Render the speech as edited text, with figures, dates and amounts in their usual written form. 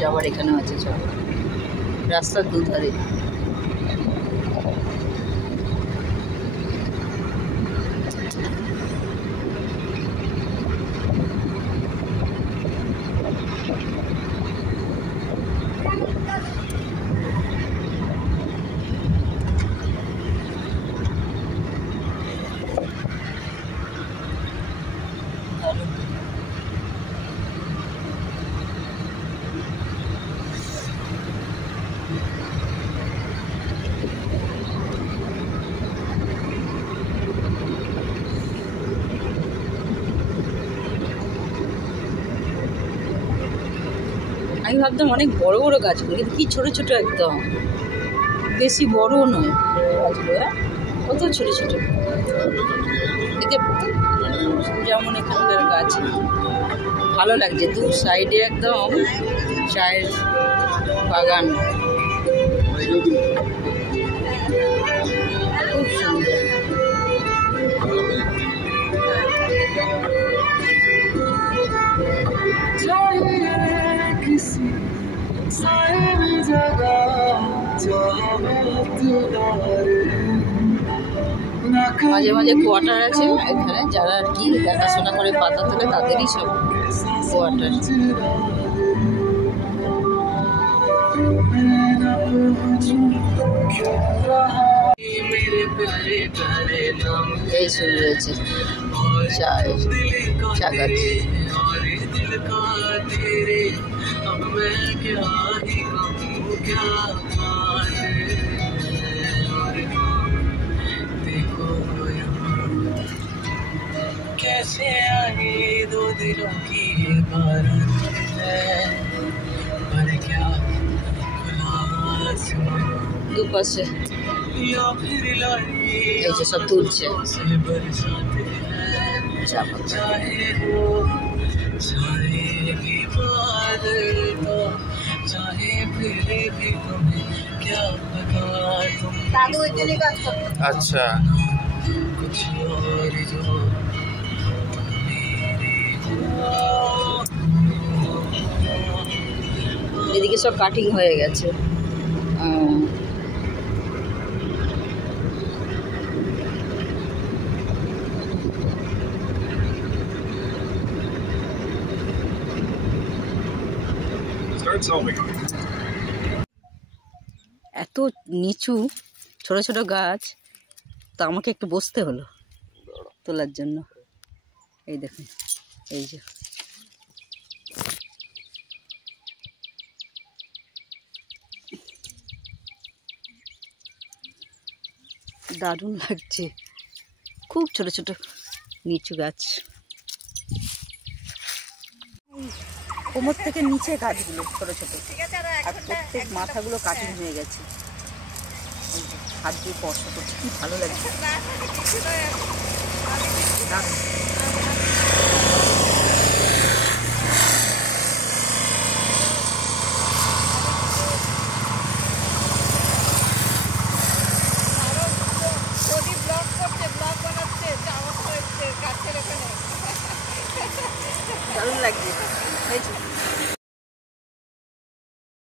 যাবার এখানেও আছে চল, রাস্তার দুধারে। আমি ভাবতাম অনেক বড় বড় গাছগুলো, কিন্তু কি ছোট ছোট, একদম বেশি বড়ও নয় গাছগুলো, কত ছোট ছোট। এতে যেমন এখানকার গাছ ভালো লাগছে, দু সাইডে একদম চায়ের বাগান, খুব সুন্দর। মাঝে মাঝে কোয়ার্টার আছে এখানে, যারা আর কি দেখাশোনা করে পাতা তোলে তাদেরই সব কোয়ার্টার। এই শুরু রয়েছে চা গাছ। कैसे आए दो दिलों की ये बारात है, पर क्या দুপাশে এই যে সব তুলছে চা পাতা। আচ্ছা, এদিকে সব কাটিং হয়ে গেছে। এত নিচু ছোট ছোট গাছ, তো আমাকে একটু বসতে হলো তোলার জন্য। এই দেখুন, এই যে দারুণ লাগছে, খুব ছোট ছোট নিচু গাছ। কোমর থেকে নিচে গাছগুলো ছোট ছোট, আর প্রত্যেক মাথাগুলো কাটিং হয়ে গেছে। হাত দিয়ে স্পর্শ করছে, কি ভালো লাগছে।